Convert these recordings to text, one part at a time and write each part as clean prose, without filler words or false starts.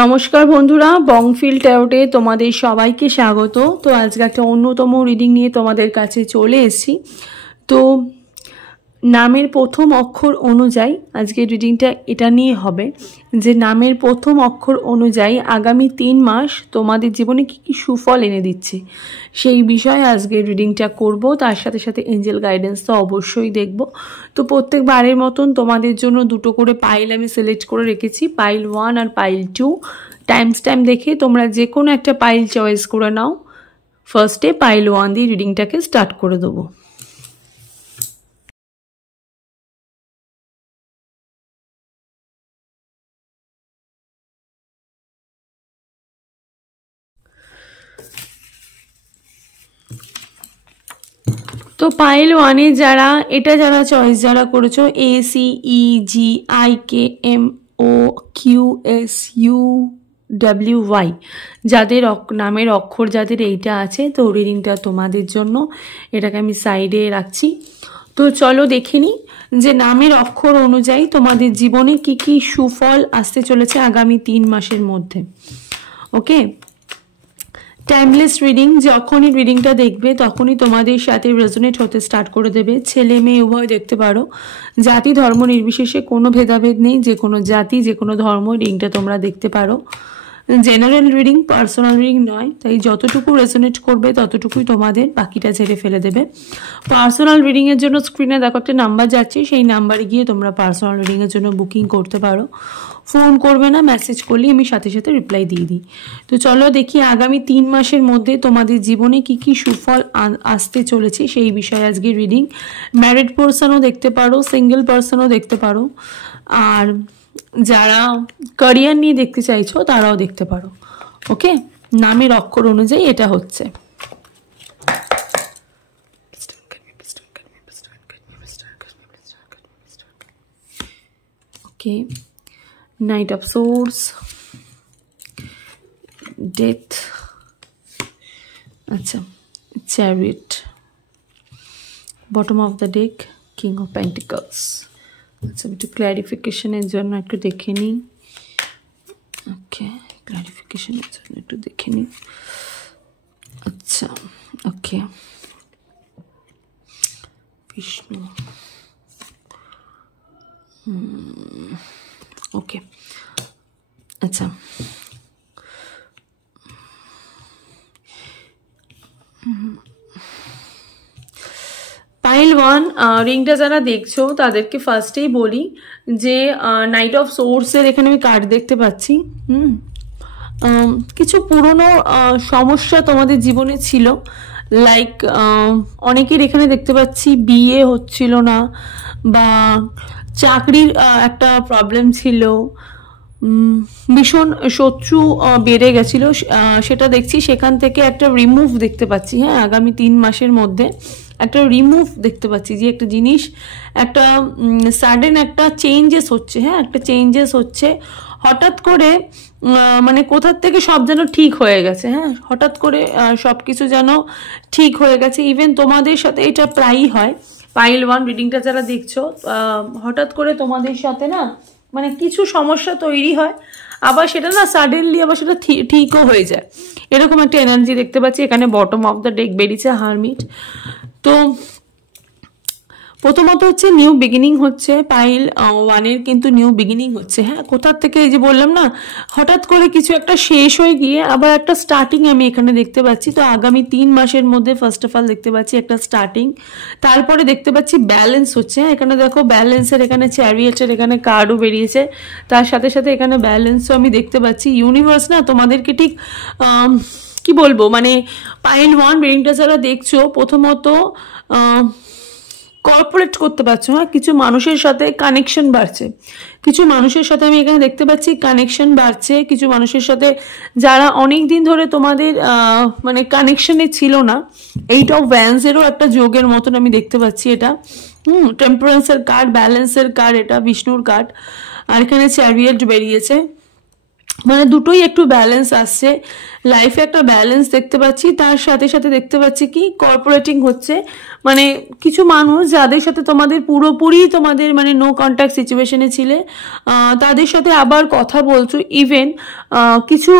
নমস্কার বন্ধুরা, বংফিল ট্যারোটে তোমাদের সবাইকে স্বাগত। তো আজকে একটা অন্যতম রিডিং নিয়ে তোমাদের কাছে চলে এসেছি। তো নামের প্রথম অক্ষর অনুযায়ী আজকে রিডিংটা এটা নিয়ে হবে যে নামের প্রথম অক্ষর অনুযায়ী আগামী 3 মাস তোমাদের জীবনে কী কী সুফল এনে দিচ্ছে সেই বিষয়ে আজকে রিডিংটা করব। তার সাথে সাথে এঞ্জেল গাইডেন্স তো অবশ্যই দেখব। তো প্রত্যেকবারের মতন তোমাদের জন্য দুটো করে পাইল আমি সিলেক্ট করে রেখেছি, পাইল 1 আর পাইল 2। টাইম দেখে তোমরা যে কোনো একটা পাইল চয়েস করে নাও। ফার্স্টে পাইল 1 দিয়ে রিডিংটাকে স্টার্ট করে দেবো। তো পাইল 1-এ যারা চয়েস করেছো ACEGIKMOQSUWY, যাদের নামের অক্ষর যাদের এইটা আছে, তো রিডিংটা তোমাদের জন্য এটাকে আমি সাইডে রাখছি। তো চলো দেখে নিই যে নামের অক্ষর অনুযায়ী তোমাদের জীবনে কি কি সুফল আসতে চলেছে আগামী 3 মাসের মধ্যে। ওকে, টাইমলেস রিডিং। যখনই রিডিংটা দেখবে তখনই তোমাদের সাথে রেজোনেট হতে স্টার্ট করে দেবে। ছেলে মেয়ে উভয় দেখতে পারো, জাতি ধর্ম নির্বিশেষে কোনো ভেদাভেদ নেই, যে কোনো জাতি যে কোনো ধর্ম রিডিংটা তোমরা দেখতে পারো। জেনারেল রিডিং, পার্সোনাল রিডিং নয়, তাই যতটুকু রেজোনেট করবে ততটুকুই তোমাদের, বাকিটা ঝেড়ে ফেলে দেবে। পার্সোনাল রিডিংয়ের জন্য স্ক্রিনে দেখো একটা নাম্বার যাচ্ছে, সেই নাম্বারে গিয়ে তোমরা পার্সোনাল রিডিংয়ের জন্য বুকিং করতে পারো। ফোন করবে না, মেসেজ করলেই আমি সাথে সাথে রিপ্লাই দিয়ে দিই। তো চলো দেখি আগামী 3 মাসের মধ্যে তোমাদের জীবনে কি কি সুফল আসতে চলেছে সেই বিষয়ে আজকে রিডিং। ম্যারিড পার্সনও দেখতে পারো, সিঙ্গেল পার্সনও দেখতে পারো, আর যারা ক্যারিয়ার নিয়ে দেখতে চাইছো তারাও দেখতে পারো। ওকে, নামের অক্ষর অনুযায়ী এটা হচ্ছে। ওকে, Knight of Swords, Death, আচ্ছা, Chariot, bottom of the deck, King of Pentacles। আচ্ছা, একটু ক্ল্যারিফিকেশনের জন্য একটু দেখে নিই। ওকে, ক্ল্যারিফিকেশনের জন্য একটু দেখে নিই। আচ্ছা, ওকে, বিষ্ণু, ওকে, আচ্ছা, পাইল 1 রিংটা যারা দেখছো তাদেরকে ফার্স্টেই বলি যে নাইট অফ সোর্সের এখানে আমি কার্ড দেখতে পাচ্ছি। কিছু পুরনো সমস্যা তোমাদের জীবনে ছিল, লাইক অনেকের এখানে দেখতে পাচ্ছি বিয়ে হচ্ছিল না, বা চাকরির একটা প্রবলেম ছিল, ভীষণ শত্রু বেড়ে গেছিল, সেটা দেখছি। সেখান থেকে একটা রিমুভ দেখতে পাচ্ছি। হ্যাঁ, আগামী 3 মাসের মধ্যে একটা রিমুভ দেখতে পাচ্ছি, যে একটা জিনিস, একটা সাডেন একটা চেঞ্জেস হচ্ছে। হ্যাঁ, একটা চেঞ্জেস হচ্ছে হঠাৎ করে, মানে কোথার থেকে সব যেন ঠিক হয়ে গেছে। হ্যাঁ, হঠাৎ করে সব কিছু যেন ঠিক হয়ে গেছে। ইভেন তোমাদের সাথে এটা প্রায়ই হয়। পাইল 1 রিডিংটা যারা দেখছো, হঠাৎ করে তোমাদের সাথে না মানে কিছু সমস্যা তৈরি হয়, আবার সেটা না সাডেনলি আবার সেটা ঠিকও হয়ে যায়, এরকম একটা এনার্জি দেখতে পাচ্ছি। এখানে বটম অফ দ্য ডেক বেরিয়েছে হারমিট। তো প্রথমত হচ্ছে নিউ বিগিনিং হচ্ছে, পাইল 1-এর কিন্তু নিউ বিগিনিং হচ্ছে। হ্যাঁ, কোথার থেকে, এই যে বললাম না, হঠাৎ করে কিছু একটা শেষ হয়ে গিয়ে আবার একটা স্টার্টিং আমি এখানে দেখতে পাচ্ছি। তো আগামী 3 মাসের মধ্যে ফার্স্ট অফ অল দেখতে পাচ্ছি একটা স্টার্টিং, তারপরে দেখতে পাচ্ছি ব্যালেন্স হচ্ছে। এখানে দেখো ব্যালেন্সের, এখানে চ্যারিয়েটের এখানে কার্ডও বেরিয়েছে, তার সাথে সাথে এখানে ব্যালেন্সও আমি দেখতে পাচ্ছি। ইউনিভার্স না তোমাদেরকে ঠিক কি বলবো, মানে পাইল 1 রিডিংটা যারা দেখছো, প্রথমত কর্পোরেট করতে পারছো। হ্যাঁ, কিছু মানুষের সাথে কানেকশন বাড়ছে, কিছু মানুষের সাথে আমি এখানে দেখতে পাচ্ছি কানেকশন বাড়ছে। কিছু মানুষের সাথে যারা অনেক দিন ধরে তোমাদের মানে কানেকশনে ছিল না, 8 অফ ওয়ান্ডসেরও একটা যোগের মতন আমি দেখতে পাচ্ছি এটা। টেম্পারেন্সের কার্ড, ব্যালেন্সের কার্ড, এটা বিষ্ণুর কার্ড, আর এখানে চ্যারিয়েট বেরিয়েছে। মানে দুটোই একটু ব্যালেন্স আসছে লাইফে, একটা ব্যালেন্স দেখতে পাচ্ছি। তার সাথে সাথে দেখতে পাচ্ছি কি কর্পোরেটিং হচ্ছে, মানে কিছু মানুষ যাদের সাথে তোমাদের পুরোপুরি তোমাদের মানে নো কন্ট্যাক্ট সিচুয়েশনে ছিলে, তাদের সাথে আবার কথা বলছো। ইভেন কিছু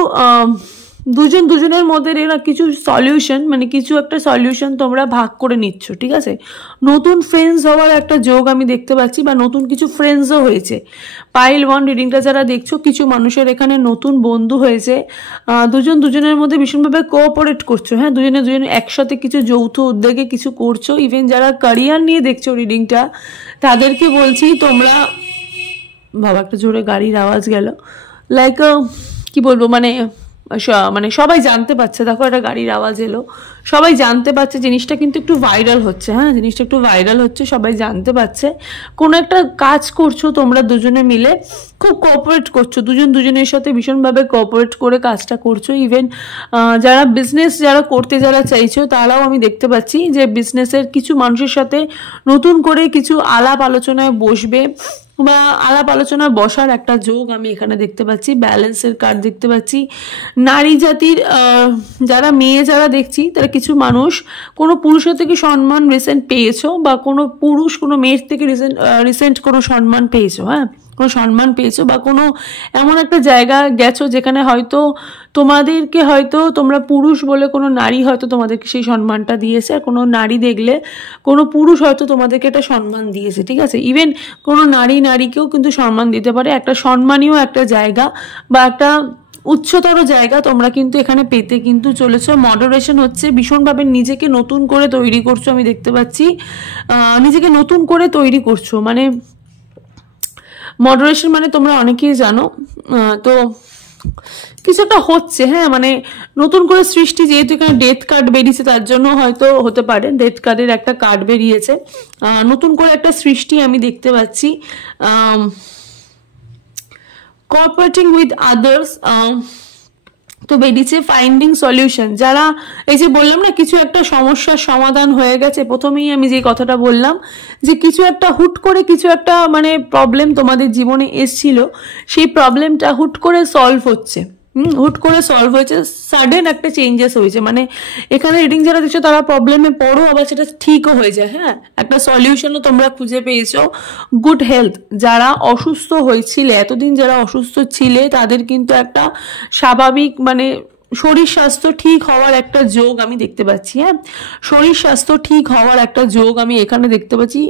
দুজন দুজনের মধ্যে এরা কিছু সলিউশন, মানে কিছু একটা সলিউশন তোমরা ভাগ করে নিচ্ছ, ঠিক আছে। নতুন ফ্রেন্ডস হওয়ার একটা যোগ আমি দেখতে পাচ্ছি, বা নতুন কিছু ফ্রেন্ডসও হয়েছে। পাইল 1 রিডিংটা যারা দেখছো, কিছু মানুষের এখানে নতুন বন্ধু হয়েছে, দুজন দুজনের মধ্যে ভীষণভাবে কোঅপারেট করছো, হ্যাঁ, দুজনে দুজনে একসাথে কিছু যৌথ উদ্যোগে কিছু করছো। ইভেন যারা ক্যারিয়ার নিয়ে দেখছো রিডিংটা, তাদেরকে বলছি তোমরা, বাবা একটা জোরে গাড়ির আওয়াজ গেল, লাইক কি বলবো, মানে মানে সবাই জানতে পারছে, দেখো একটা গাড়ির আওয়াজ এলো, সবাই জানতে পারছে জিনিসটা কিন্তু একটু ভাইরাল হচ্ছে, হ্যাঁ, জিনিসটা একটু ভাইরাল হচ্ছে, সবাই জানতে পারছে। কোনো একটা কাজ করছো তোমরা দুজনে মিলে, খুব কোঅপারেট করছো, দুজন দুজনের সাথে ভীষণভাবে কোঅপারেট করে কাজটা করছো। ইভেন যারা বিজনেস যারা করতে যারা চাইছো, তারাও আমি দেখতে পাচ্ছি যে বিজনেসের কিছু মানুষের সাথে নতুন করে কিছু আলাপ আলোচনায় বসবে, বা আলাপ আলোচনা বসার একটা যোগ আমি এখানে দেখতে পাচ্ছি। ব্যালেন্সের কার্ড দেখতে পাচ্ছি। নারী জাতির যারা মেয়ে যারা দেখছি, তারা কিছু মানুষ কোনো পুরুষের থেকে সম্মান রিসেন্ট পেয়েছো, বা কোনো পুরুষ কোনো মেয়ের থেকে রিসেন্ট কোনো সম্মান পেয়েছো, হ্যাঁ, কোনো সম্মান পেয়েছো, বা কোনো এমন একটা জায়গা গেছো যেখানে হয়তো তোমাদেরকে, হয়তো তোমরা পুরুষ বলে কোনো নারী হয়তো তোমাদেরকে সেই সম্মানটা দিয়েছে, আর কোনো নারী দেখলে কোনো পুরুষ হয়তো তোমাদেরকে একটা সম্মান দিয়েছে, ঠিক আছে। ইভেন কোনো নারীকেও কিন্তু সম্মান দিতে পারে, একটা সম্মানীয় একটা জায়গা বা একটা উচ্চতর জায়গা তোমরা কিন্তু এখানে পেতে কিন্তু চলেছো। মডারেশন হচ্ছে, ভীষণভাবে নিজেকে নতুন করে তৈরি করছো, আমি দেখতে পাচ্ছি নিজেকে নতুন করে তৈরি করছো। মানে মডারেশন মানে তোমরা অনেকেই জানো, তো কিছু একটা হচ্ছে, হ্যাঁ, মানে নতুন করে সৃষ্টি, যেহেতু এখানে ডেথ কার্ড বেরিয়েছে তার জন্য হয়তো হতে পারে, ডেথ কার্ডের একটা কার্ড বেরিয়েছে, নতুন করে একটা সৃষ্টি আমি দেখতে পাচ্ছি। কোঅপারেটিং উইথ আদার্স তো বেরিয়েছে ফাইন্ডিং সলিউশন। যারা এই যে বললাম না কিছু একটা সমস্যার সমাধান হয়ে গেছে, প্রথমেই আমি যে কথাটা বললাম যে কিছু একটা হুট করে কিছু একটা মানে প্রবলেম তোমাদের জীবনে এসছিল, সেই প্রবলেমটা হুট করে সলভ হচ্ছে, হুট করে সলভ হয়েছে, সাডেন একটা চেঞ্জেস হয়েছে। মানে এখানে রিডিং যারা দিচ্ছ তারা প্রবলেমে পড়ো, আবার সেটা ঠিকও হয়ে যায়, হ্যাঁ, একটা সলিউশনও তোমরা খুঁজে পেয়েছো। গুড হেলথ, যারা অসুস্থ হয়েছিলে এতদিন, যারা অসুস্থ ছিলে, তাদের কিন্তু একটা স্বাভাবিক মানে শরীর স্বাস্থ্য ঠিক হওয়ার একটা যোগ আমি দেখতে পাচ্ছি, হ্যাঁ, শরীর স্বাস্থ্য ঠিক হওয়ার একটা যোগ আমি এখানে দেখতে পাচ্ছি।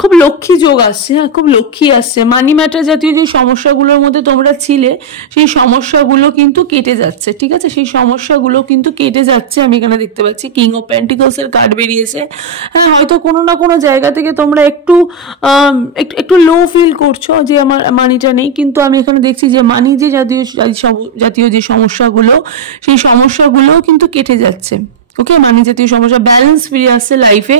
খুব লক্ষ্মী যোগ আসছে, হ্যাঁ, খুব লক্ষ্মী আসছে। মানি ম্যাটার জাতীয় যে সমস্যাগুলোর মধ্যে তোমরা ছিলে, সেই সমস্যাগুলো কিন্তু কেটে যাচ্ছে, ঠিক আছে, সেই সমস্যাগুলো কিন্তু কেটে যাচ্ছে আমি এখানে দেখতে পাচ্ছি। কিং অফ পেন্টিকলসের কার্ড বেরিয়েছে, হ্যাঁ, হয়তো কোনো না কোনো জায়গা থেকে তোমরা একটু একটু লো ফিল করছো যে আমার মানিটা নেই, কিন্তু আমি এখানে দেখছি যে মানি যে জাতীয় যে সমস্যাগুলো, সেই সমস্যাগুলো কিন্তু কেটে যাচ্ছে। ওকে, মানি জাতীয় সমস্যা, ব্যালেন্স ফিরে আসছে লাইফে,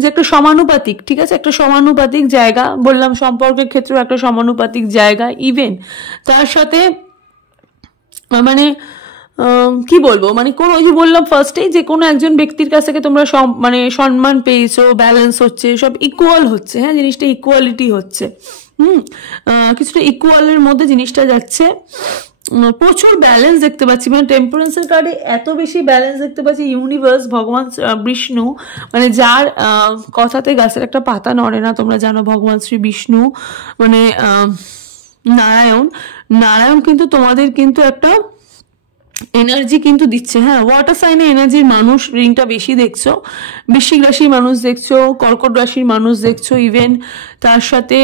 যে একটা সমানুপাতিক, ঠিক আছে, একটা সমানুপাতিক জায়গা বললাম, সম্পর্কের ক্ষেত্রেও একটা সমানুপাতিক জায়গা। ইভেন তার সাথে মানে কি বলবো, মানে কোনো ওই যে বললাম ফার্স্টেই যে কোনো একজন ব্যক্তির কাছ থেকে তোমরা মানে সম্মান পেয়েছো, ব্যালেন্স হচ্ছে, সব ইকুয়াল হচ্ছে, হ্যাঁ, জিনিসটা ইকুয়ালিটি হচ্ছে, কিছুটা ইকুয়ালের মধ্যে জিনিসটা যাচ্ছে। প্রচুর ব্যালেন্স দেখতে পাচ্ছি, মানে টেম্পারেন্সের কার্ডে এত বেশি ব্যালেন্স দেখতে পাচ্ছি। ইউনিভার্স, ভগবান বিষ্ণু, মানে যার কথাতে গাছের একটা পাতা নড়ে না, তোমরা জানো ভগবান শ্রী বিষ্ণু, মানে নারায়ণ কিন্তু তোমাদের কিন্তু একটা এনার্জি কিন্তু দিচ্ছে, হ্যাঁ। ওয়াটার সাইনে এনার্জির মানুষ রিংটা বেশি দেখছো, বৃশ্চিক রাশির মানুষ দেখছো, কর্কট রাশির মানুষ দেখছো, ইভেন তার সাথে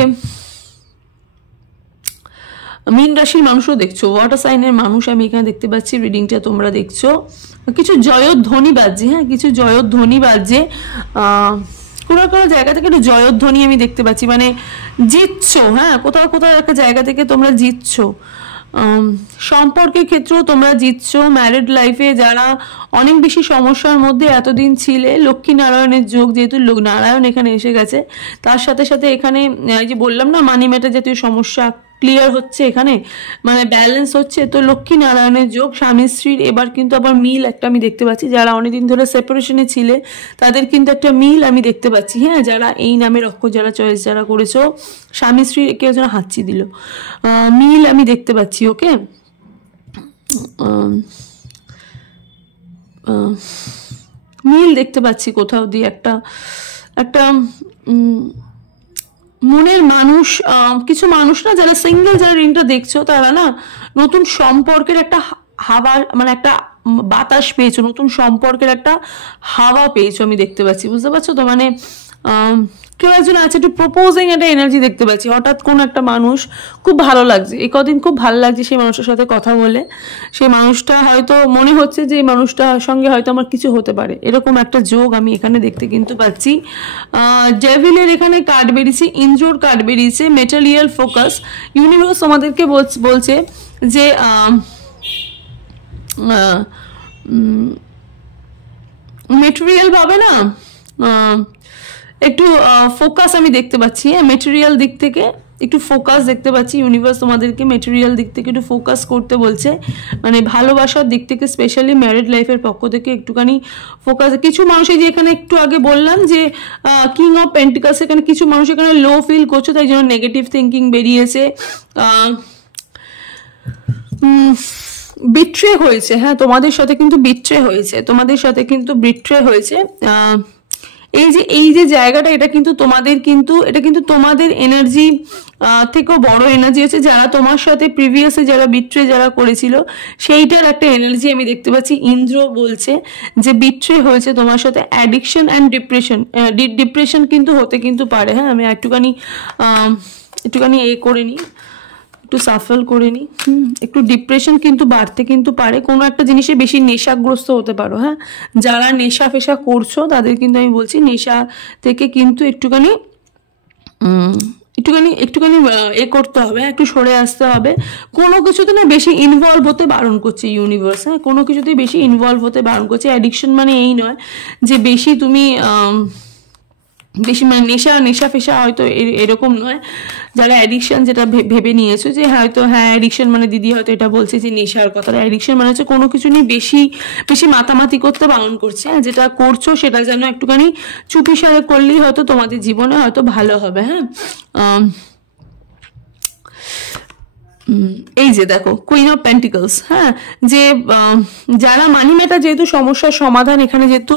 মীন রাশির মানুষও দেখছো, ওয়াটার সাইনের মানুষ আমি এখানে দেখতে পাচ্ছি। রিডিংটা তোমরা দেখছো, কিছু জয়ধ্বনি বাজছে, হ্যাঁ, কিছু জয়ধ্বনি বাজছে, কোনো কোনো জায়গা থেকে একটু জয়ধ্বনি আমি দেখতে পাচ্ছি, মানে জিতছো, হ্যাঁ, কোথাও কোথাও একটা জায়গা থেকে তোমরা জিতছো। সম্পর্কের ক্ষেত্রেও তোমরা জিতছো। ম্যারিড লাইফে যারা অনেক বেশি সমস্যার মধ্যে এতদিন ছিলে, লক্ষ্মী নারায়ণের যোগ, যেহেতু নারায়ণ এখানে এসে গেছে, তার সাথে সাথে এখানে যে বললাম না মানি ম্যাটার জাতীয় সমস্যা ক্লিয়ার হচ্ছে এখানে, মানে ব্যালেন্স হচ্ছে। তো লক্ষ্মী নারায়ণের যোগ, স্বামী স্ত্রীর এবার কিন্তু আবার মিল একটা আমি দেখতে পাচ্ছি। যারা অনেকদিন ধরে সেপারেশনে ছিলে তাদের কিন্তু একটা মিল আমি দেখতে পাচ্ছি। হ্যাঁ, যারা এই নামের অক্ষর যারা চয়েস যারা করেছো, স্বামী স্ত্রীর কেউ যেন হাঁচি দিল, মিল আমি দেখতে পাচ্ছি। ওকে, মিল দেখতে পাচ্ছি কোথাও দিয়ে একটা একটা মনের মানুষ, কিছু মানুষ না যারা সিঙ্গেল, যারা রিংটা দেখছো তারা না নতুন সম্পর্কের একটা হাওয়া, মানে একটা বাতাস পেয়েছো, নতুন সম্পর্কের একটা হাওয়া পেয়েছো আমি দেখতে পাচ্ছি, বুঝতে পারছো তো? মানে কেউ একজন আছে, একটু প্রপোজিং একটা এনার্জি দেখতে পাচ্ছি। হঠাৎ কোন একটা মানুষ খুব ভালো লাগছে, এই কদিন খুব ভালো লাগছে সেই মানুষের সাথে কথা বলে। সেই মানুষটা হয়তো মনে হচ্ছে যে এই মানুষটার সঙ্গে হয়তো আমার কিছু হতে পারে, এরকম একটা যোগ আমি এখানে দেখতে কিন্তু পাচ্ছি। ডেভিলের এখানে কার্ড বেরিয়েছে, ইন্দ্রর কার্ড বেরিয়েছে, মেটেরিয়াল ফোকাস। ইউনিভার্স আমাদেরকে বলছে যে মেটেরিয়াল পাবে না, একটু ফোকাস আমি দেখতে পাচ্ছি। হ্যাঁ, মেটেরিয়াল দিক থেকে একটু ফোকাস দেখতে পাচ্ছি। ইউনিভার্স তোমাদেরকে মেটেরিয়াল দিক থেকে একটু ফোকাস করতে বলছে, মানে ভালোবাসার দিক থেকে, স্পেশালি ম্যারিড লাইফের পক্ষ থেকে একটুখানি ফোকাস। কিছু মানুষের যে এখানে একটু আগে বললাম যে কিং অফ পেন্টিকালস, এখানে কিছু মানুষ এখানে লো ফিল করছে, তাই জন্য নেগেটিভ থিঙ্কিং বেরিয়েছে, বিট্রে হয়েছে। হ্যাঁ, তোমাদের সাথে কিন্তু বিট্রে হয়েছে, তোমাদের সাথে কিন্তু বিট্রে হয়েছে। এই যে জায়গাটা, এটা কিন্তু তোমাদের এনার্জি থেকেও বড় এনার্জি হচ্ছে। যারা তোমার সাথে প্রিভিয়াসে যারা বিট্রে যারা করেছিল সেইটার একটা এনার্জি আমি দেখতে পাচ্ছি। ইন্দ্র বলছে যে বিট্রে হয়েছে তোমার সাথে। অ্যাডিকশন অ্যান্ড ডিপ্রেশন কিন্তু হতে কিন্তু পারে। হ্যাঁ, আমি একটুখানি করে নিই, একটু সাফল করে নিই। একটু ডিপ্রেশন কিন্তু বাড়তে কিন্তু পারে, কোনো একটা জিনিসে বেশি নেশাগ্রস্ত হতে পারো। হ্যাঁ, যারা নেশা ফেশা করছো তাদের কিন্তু আমি বলছি নেশা থেকে কিন্তু একটুখানি করতে হবে, একটু সরে আসতে হবে। কোনো কিছুতে না বেশি ইনভলভ হতে বারণ করছে ইউনিভার্স। হ্যাঁ, কোনো কিছুতেই বেশি ইনভলভ হতে বারণ করছে। অ্যাডিকশন মানে এই নয় যে বেশি তুমি মানে নেশা ফেশা হয়তো এরকম নয়। যারা অ্যাডিকশন যেটা ভেবে নিয়েছো যে হয়তো অ্যাডিকশন মানে দিদি হয়তো এটা বলছে যে নেশার কথা, অ্যাডিকশন মানে হচ্ছে কোনো কিছু নিয়ে বেশি মাতামাতি করতে বারণ করছে। যেটা করছো সেটা যেন একটুখানি চুপিসারে করলেই হয়তো তোমাদের জীবনে হয়তো ভালো হবে। হ্যাঁ, এই যে দেখো কুইন অফ পেন্টিকলস। হ্যাঁ, যে যারা মানি ম্যাটার, যেহেতু সমস্যার সমাধান এখানে যেহেতু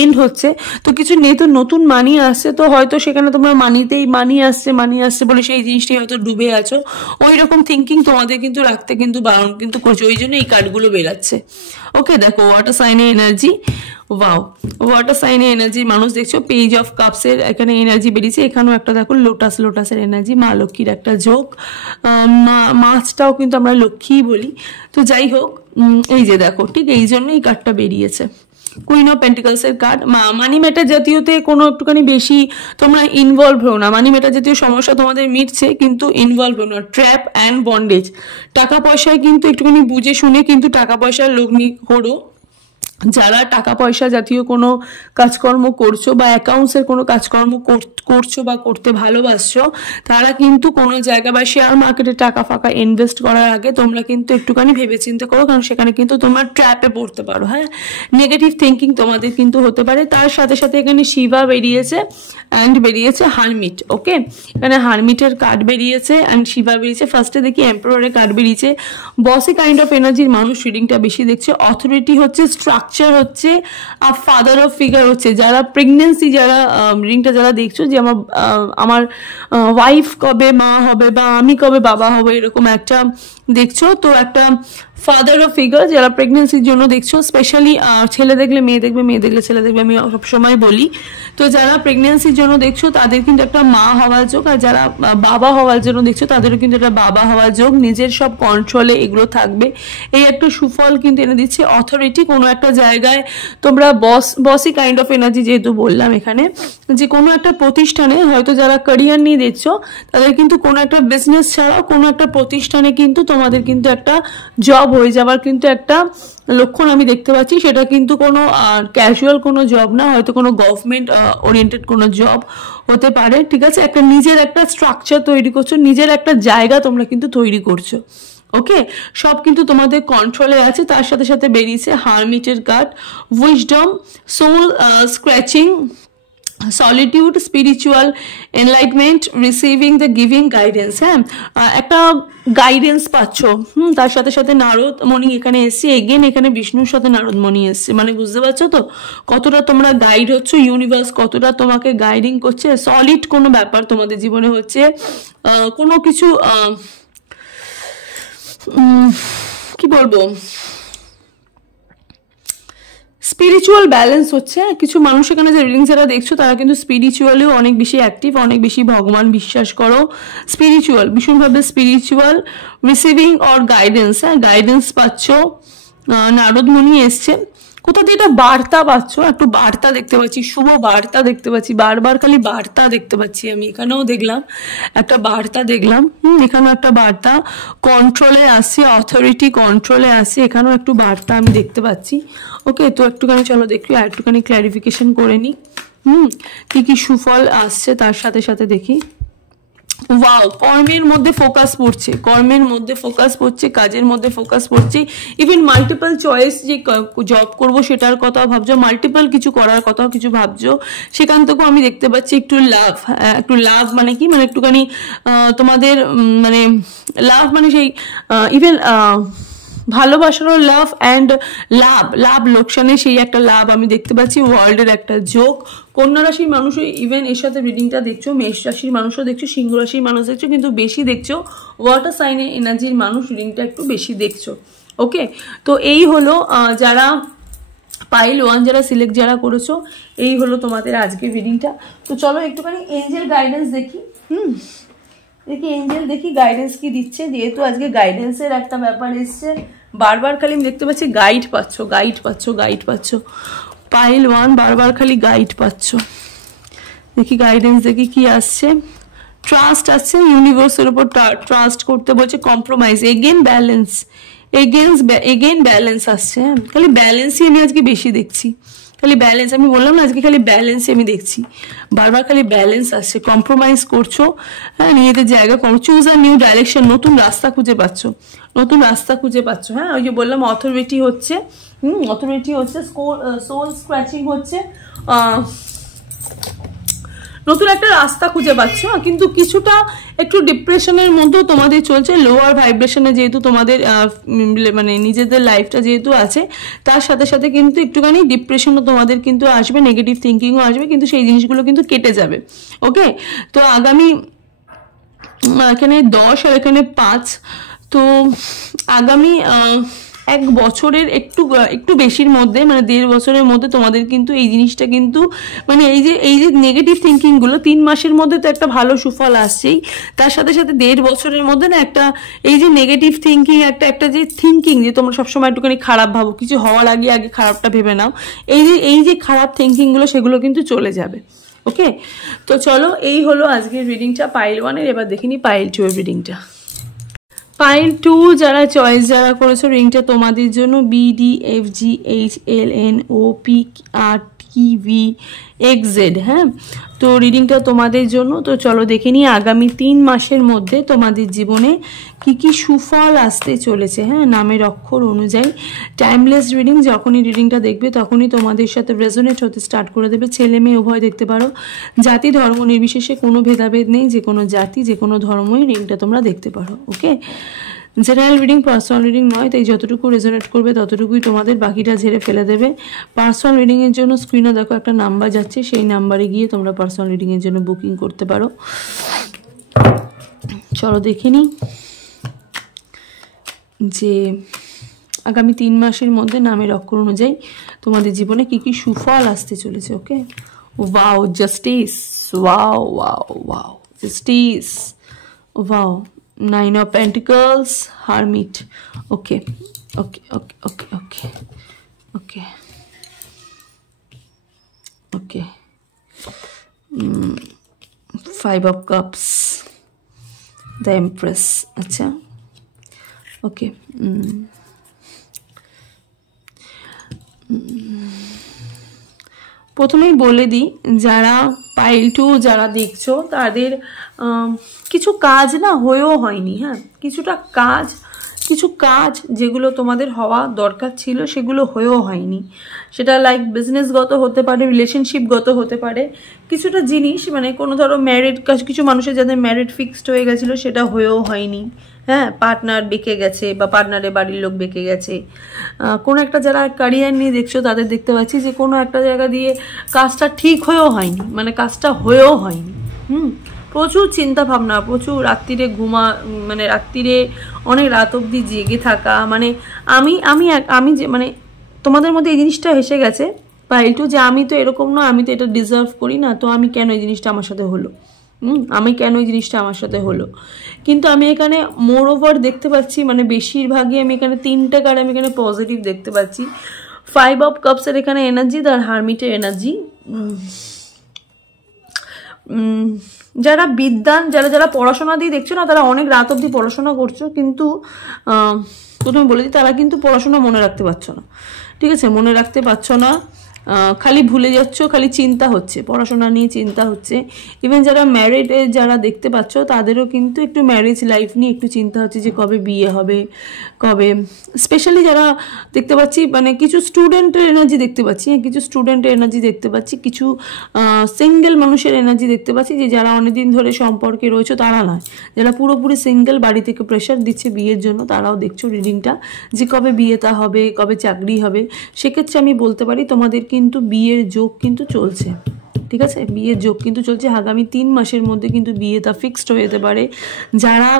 এন্ড হচ্ছে, তো কিছু নেই, তো নতুন মানি আসছে, তো হয়তো সেখানে তোমরা মানি আসছে বলে সেই জিনিসটি হয়তো ডুবে আছো। ওই রকম থিঙ্কিং তোমাদের কিন্তু রাখতে কিন্তু বারণ কিন্তু করছে, ওই জন্য এই কার্ডগুলো বেরাচ্ছে। ওকে, দেখো ওয়াটার সাইনের এনার্জি, ওয়াও, ওয়াটার সাইনের এনার্জি মানুষ দেখছো। পেজ অফ কাপসের এখানে এনার্জি বেরিয়েছে, এখানেও একটা দেখো লোটাসের এনার্জি, মা লক্ষ্মীর একটা যোগ। মাছটাও কিন্তু আমরা লক্ষ্মী বলি। তো যাই হোক, এই যে দেখো ঠিক এই জন্য এই কার্ডটা বেরিয়েছে, কুইন অফ পেন্টিকলসের কার্ড। মানি ম্যাটার জাতীয়তে কোনো একটুখানি বেশি তোমরা ইনভলভ হও না। মানি ম্যাটার জাতীয় সমস্যা তোমাদের মিটছে, কিন্তু ইনভলভ হও না। ট্র্যাপ অ্যান্ড বন্ডেজ, টাকা পয়সায় কিন্তু একটুখানি বুঝে শুনে কিন্তু টাকা পয়সার লগ্নি করো। যারা টাকা পয়সা জাতীয় কোনো কাজকর্ম করছো বা অ্যাকাউন্টসের কোনো কাজকর্ম করছো বা করতে ভালোবাসছো, তারা কিন্তু কোনো জায়গা বা শেয়ার মার্কেটে টাকা ফাঁকা ইনভেস্ট করার আগে তোমরা কিন্তু একটুখানি ভেবেচিন্তে করো, কারণ সেখানে কিন্তু তোমরা ট্র্যাপে পড়তে পারো। হ্যাঁ, নেগেটিভ থিঙ্কিং তোমাদের কিন্তু হতে পারে। তার সাথে সাথে এখানে শিবা বেরিয়েছে অ্যান্ড বেরিয়েছে হারমিট। ওকে, এখানে হারমিটের কার্ড বেরিয়েছে অ্যান্ড শিবা বেরিয়েছে। ফার্স্টে দেখি এম্পাররের কার্ড বেরিয়েছে। বসি কাইন্ড অফ এনার্জির মানুষ রিডিংটা বেশি দেখছে। অথরিটি হচ্ছে, স্ট্রাকচার হচ্ছে, আর ফাদার অফ ফিগার হচ্ছে। যারা প্রেগনেন্সি, যারা রিডিংটা যারা দেখছো যে আমার ওয়াইফ কবে মা হবে বা আমি কবে বাবা হবো এরকম একটা দেখছো, তো একটা ফাদার অফ ফিগার যারা প্রেগনেন্সির জন্য দেখছো। স্পেশালি ছেলে দেখলে মেয়ে দেখবে, মেয়ে দেখলে ছেলে দেখবে, আমি সবসময় বলি। তো যারা প্রেগনেন্সির জন্য দেখছো তাদের কিন্তু একটা মা হওয়ার যোগ, আর যারা বাবা হওয়ার জন্য দেখছো তাদেরও কিন্তু একটা বাবা হওয়ার যোগ। নিজের সব কন্ট্রোলে এগুলো থাকবে, এই একটা সুফল কিন্তু এনে দিচ্ছে। অথরিটি, কোনো একটা জায়গায় তোমরা বসই কাইন্ড অফ এনার্জি, যেহেতু বললাম এখানে যে কোনো একটা প্রতিষ্ঠানে হয়তো যারা ক্যারিয়ার নিয়ে দেখছো তাদের কিন্তু কোনো একটা বিজনেস ছাড়াও কোনো একটা প্রতিষ্ঠানে কিন্তু তোমাদের কিন্তু একটা জব জব হয়ে যাওয়ার কিন্তু একটা লক্ষণ আমি দেখতে পাচ্ছি। সেটা কিন্তু কোনো ক্যাজুয়াল কোনো জব না, হয়তো কোনো গভর্নমেন্ট ওরিয়েন্টেড কোনো জব হতে পারে, ঠিক আছে। একটা নিজের একটা স্ট্রাকচার তৈরি করছো, নিজের একটা জায়গা তোমরা কিন্তু তৈরি করছো, ওকে। সব কিন্তু তোমাদের কন্ট্রোলে আছে। তার সাথে সাথে বেরিয়েছে হারমিটের card, wisdom, soul scratching, solitude, spiritual enlightenment, receiving the giving guidance. হ্যাঁ, একটা গাইডেন্স পাচ্ছ। তার সাথে সাথে নারদ মণি এখানে এসছে, এগেন এখানে বিষ্ণুর সাথে নারদ মণি এসছে, মানে বুঝতে পারছো তো কতটা তোমরা গাইড হচ্ছ, ইউনিভার্স কতটা তোমাকে গাইডিং করছে। সলিড কোনো ব্যাপার তোমাদের জীবনে হচ্ছে, কোনো কিছু কি বলবো, স্পিরিচুয়াল ব্যালেন্স হচ্ছে। কিছু মানুষ এখানে যে রিডিং যারা দেখছো তারা কিন্তু স্পিরিচুয়ালিও অনেক বেশি অ্যাক্টিভ, অনেক বেশি ভগবান বিশ্বাস করো, স্পিরিচুয়াল, ভীষণভাবে স্পিরিচুয়াল, রিসিভিং অর গাইডেন্স। হ্যাঁ, গাইডেন্স পাচ্ছ, নারদ মুনি এসছে। কোথা দিয়ে একটা বার্তা পাচ্ছ, একটু বার্তা দেখতে পাচ্ছি, শুভ বার্তা দেখতে পাচ্ছি, বারবার খালি বার্তা দেখতে পাচ্ছি আমি। এখানেও দেখলাম একটা বার্তা, দেখলাম এখানেও একটা বার্তা, কন্ট্রোলে আসছে, অথরিটি কন্ট্রোলে আসছে, এখানেও একটু বার্তা আমি দেখতে পাচ্ছি, ওকে। তো একটুখানি চলো দেখি, আর একটুখানি ক্ল্যারিফিকেশন করে নিই কি কি সুফল আসছে তার সাথে সাথে দেখি। ওয়াও, কর্মের মধ্যে ফোকাস পড়ছে, কর্মের মধ্যে ফোকাস পড়ছে, কাজের মধ্যে ফোকাস পড়ছে। ইভেন মাল্টিপল চয়েস, যে জব করবো সেটার কথাও ভাবছো, মাল্টিপল কিছু করার কথাও কিছু ভাবছো, সেখান থেকেও আমি দেখতে পাচ্ছি একটু লাভ। একটু লাভ মানে কি, মানে একটুখানি তোমাদের মানে লাভ মানে সেই ইভেন ভালোবাসারও লাভ অ্যান্ড লাভ, লাভ লোকসানে সেই একটা লাভ আমি দেখতে পাচ্ছি। ওয়ার্ল্ডের একটা যোগ, কন্যা রাশির মানুষও ইভেন এর সাথে রিডিংটা দেখছো, মেষ রাশির মানুষও দেখছো, সিংহ রাশির মানুষ দেখছো, কিন্তু বেশি দেখছো ওয়াটার সাইনের এনার্জির মানুষ রিডিংটা একটু বেশি দেখছো, ওকে। তো এই হলো যারা পাইল 1 যারা সিলেক্ট যারা করেছো, এই হলো তোমাদের আজকের রিডিংটা। তো চলো একটুখানি এঞ্জেল গাইডেন্স দেখি। দেখি এঞ্জেল, দেখি গাইডেন্স কি দিচ্ছে, যেহেতু আজকে গাইডেন্সের একটা ব্যাপার এসছে। বারবার খালি আমি দেখতে পাচ্ছি গাইড পাচ্ছ, গাইড পাচ্ছ, গাইড পাচ্ছ। পাইল 1 বারবার খালি গাইড পাচ্ছ। দেখি গাইডেন্স, দেখি কি আসছে। ট্রাস্ট আসছে, ইউনিভার্সের উপর ট্রাস্ট করতে বলছে, compromise, again balance, again balance আসছে। হ্যাঁ, খালি ব্যালেন্সই আমি আজকে বেশি দেখছি, খালি ব্যালেন্স। আমি বললাম না আজকে খালি ব্যালেন্সই আমি দেখছি, বারবার খালি ব্যালেন্স আসছে। কম্প্রোমাইজ করছো, হ্যাঁ, নিজেদের জায়গা করো, চুজ আ নিউ ডাইরেকশন, নতুন রাস্তা খুঁজে পাচ্ছ, নতুন রাস্তা খুঁজে পাচ্ছ। হ্যাঁ, ওই যে বললাম অথরিটি হচ্ছে, অথরিটি হচ্ছে, সোল স্ক্র্যাচিং হচ্ছে, নতুন একটা রাস্তা খুঁজে পাচ্ছ। কিন্তু কিছুটা একটু ডিপ্রেশনের মধ্যেও তোমাদের চলছে, লোয়ার ভাইব্রেশনে যেহেতু তোমাদের মানে নিজেদের লাইফটা যেহেতু আছে, তার সাথে সাথে কিন্তু একটুখানি ডিপ্রেশনও তোমাদের কিন্তু আসবে, নেগেটিভ থিঙ্কিংও আসবে, কিন্তু সেই জিনিসগুলো কিন্তু কেটে যাবে, ওকে। তো আগামী এখানে 10 আর এখানে 5, তো আগামী 1 বছরের একটু বেশির মধ্যে, মানে 1.5 বছরের মধ্যে তোমাদের কিন্তু এই জিনিসটা কিন্তু মানে এই যে নেগেটিভ থিঙ্কিংগুলো 3 মাসের মধ্যে তো একটা ভালো সুফল আসছেই, তার সাথে সাথে 1.5 বছরের মধ্যে না একটা এই যে নেগেটিভ থিঙ্কিং, একটা যে থিঙ্কিং, যে তোমরা সবসময় একটুখানি খারাপ ভাবো, কিছু হওয়ার আগে খারাপটা ভেবে নাও, এই যে খারাপ থিঙ্কিংগুলো সেগুলো কিন্তু চলে যাবে, ওকে। তো চলো এই হলো আজকের রিডিংটা পাইল 1 এর। এবার দেখিনি পাইল 2 এর রিডিংটা। পাইল 2 যারা চয়েস যারা করেছো, রিংটা তোমাদের জন্য BDFGHLNOPRTVXZ। হ্যাঁ, তো রিডিংটা তোমাদের জন্য। তো চলো দেখে নিই আগামী 3 মাসের মধ্যে তোমাদের জীবনে কি কি সুফল আসতে চলেছে। হ্যাঁ, নামের অক্ষর অনুযায়ী টাইমলেস রিডিং, যখনই রিডিংটা দেখবে তখনই তোমাদের সাথে রেজোনেট হতে স্টার্ট করে দেবে। ছেলে মেয়ে উভয় দেখতে পারো, জাতি ধর্ম নির্বিশেষে কোনো ভেদাভেদ নেই, যে কোনো জাতি যে কোনো ধর্মই রিডিংটা তোমরা দেখতে পারো, ওকে। জেনারেল রিডিং, পার্সোনাল রিডিং নয়, তাই যতটুকু রেজোনেট করবে ততটুকুই তোমাদের, বাকিটা ঝেড়ে ফেলে দেবে। পার্সোনাল রিডিংয়ের জন্য স্ক্রিনে দেখো একটা নাম্বার যাচ্ছে, সেই নাম্বারে গিয়ে তোমরা পার্সোনাল রিডিংয়ের জন্য বুকিং করতে পারো। চলো দেখে নিই যে আগামী 3 মাসের মধ্যে নামের অক্ষর অনুযায়ী তোমাদের জীবনে কি কি সুফল আসতে চলেছে, okay. Wow, justice, wow wow wow, justice, wow, 9 of Pentacles, Hermit, okay, okay, okay, okay, okay, okay, okay, 5 of Cups, the Empress, acha, okay, প্রথমেই বলে দিই, যারা পাইল 2 যারা দেখছো তাদের কিছু কাজ না হয়েও হয়নি। হ্যাঁ, কিছু কাজ যেগুলো তোমাদের হওয়া দরকার ছিল সেগুলো হয়েও হয়নি। সেটা লাইক বিজনেসগত হতে পারে, রিলেশনশিপগত হতে পারে, কিছুটা জিনিস মানে কোনো ধরো ম্যারিড, কিছু মানুষের যাদের ম্যারিড ফিক্সড হয়ে গেছিলো সেটা হয়েও হয়নি। হ্যাঁ, পার্টনার বেঁকে গেছে বা পার্টনারের বাড়ির লোক বেঁকে গেছে। কোনো একটা যারা ক্যারিয়ার নিয়ে দেখছো তাদের দেখতে পাচ্ছি যে কোনো একটা জায়গা দিয়ে কাজটা ঠিক হয়েও হয়নি, মানে কাজটা হয়েও হয়নি। প্রচুর চিন্তা ভাবনা, প্রচুর রাত্রিরে মানে রাত্রিরে অনেক রাত অবধি জেগে থাকা। মানে আমি যে মানে তোমাদের মধ্যে এই জিনিসটা এসে গেছে পাইল 2 যে আমি তো এরকম না, আমি তো এটা ডিজার্ভ করি না, তো আমি কেন এই জিনিসটা আমার সাথে হলো, কিন্তু আমি এখানে মোর ওভার দেখতে পাচ্ছি, মানে বেশিরভাগই আমি এখানে 3টে কার্ড আমি এখানে পজিটিভ দেখতে পাচ্ছি। 5 অফ কাপসের এখানে এনার্জি, তার হারমিটের এনার্জি। যারা বিদ্বান, যারা পড়াশোনা দিয়ে দেখছো না, তারা অনেক রাত অবধি পড়াশোনা করছো, কিন্তু প্রথমে বলে দিই তারা কিন্তু পড়াশোনা মনে রাখতে পারছো না। ঠিক আছে, মনে রাখতে পারছো না, খালি ভুলে যাচ্ছ, খালি চিন্তা হচ্ছে, পড়াশোনা নিয়ে চিন্তা হচ্ছে। ইভেন যারা ম্যারিড যারা দেখতে পাচ্ছ তাদেরও কিন্তু একটু ম্যারেজ লাইফ নিয়ে একটু চিন্তা হচ্ছে যে কবে বিয়ে হবে, কবে। স্পেশালি যারা দেখতে পাচ্ছি মানে কিছু স্টুডেন্টের এনার্জি দেখতে পাচ্ছি, কিছু স্টুডেন্টের এনার্জি দেখতে পাচ্ছি, কিছু সিঙ্গেল মানুষের এনার্জি দেখতে পাচ্ছি, যে যারা অনেকদিন ধরে সম্পর্কে রয়েছে তারা নয়, যারা পুরোপুরি সিঙ্গেল, বাড়ি থেকে প্রেশার দিচ্ছে বিয়ের জন্য, তারাও দেখছো রিডিংটা যে কবে বিয়েটা হবে, কবে চাকরি হবে। সেক্ষেত্রে আমি বলতে পারি তোমাদের কিন্তু বিয়ের যোগ কিন্তু চলছে। ঠিক আছে, বিয়ের যোগ কিন্তু চলছে, আগামী 3 মাসের মধ্যে কিন্তু বিয়েটা ফিক্সড হয়ে যেতে পারে। যারা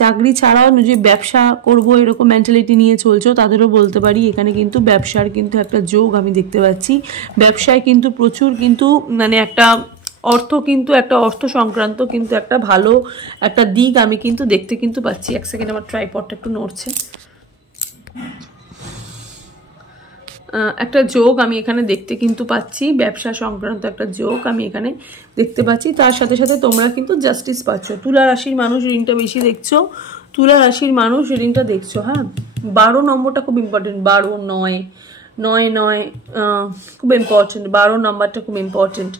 চাকরি ছাড়াও যে ব্যবসা করবো এরকম মেন্টালিটি নিয়ে চলছো তাদেরও বলতে পারি এখানে কিন্তু ব্যবসার কিন্তু একটা যোগ আমি দেখতে পাচ্ছি। ব্যবসায় কিন্তু প্রচুর কিন্তু মানে একটা অর্থ সংক্রান্ত কিন্তু একটা ভালো একটা দিক আমি কিন্তু দেখতে কিন্তু পাচ্ছি। এক সেকেন্ড, আমার ট্রাইপডটা একটু নড়ছে। একটা যোগ আমি এখানে দেখতে কিন্তু পাচ্ছি, ব্যবসা সংক্রান্ত একটা যোগ আমি এখানে দেখতে পাচ্ছি। তার সাথে সাথে তোমরা কিন্তু জাস্টিস পাচ্ছ। তুলা রাশির মানুষ রিডিংটা বেশি দেখছো, তুলা রাশির মানুষ রিডিংটা দেখছো। হ্যাঁ, 12 নম্বরটা খুব ইম্পর্টেন্ট, 12, 9, 9 খুব ইম্পর্টেন্ট, 12 নাম্বারটা খুব ইম্পর্টেন্ট।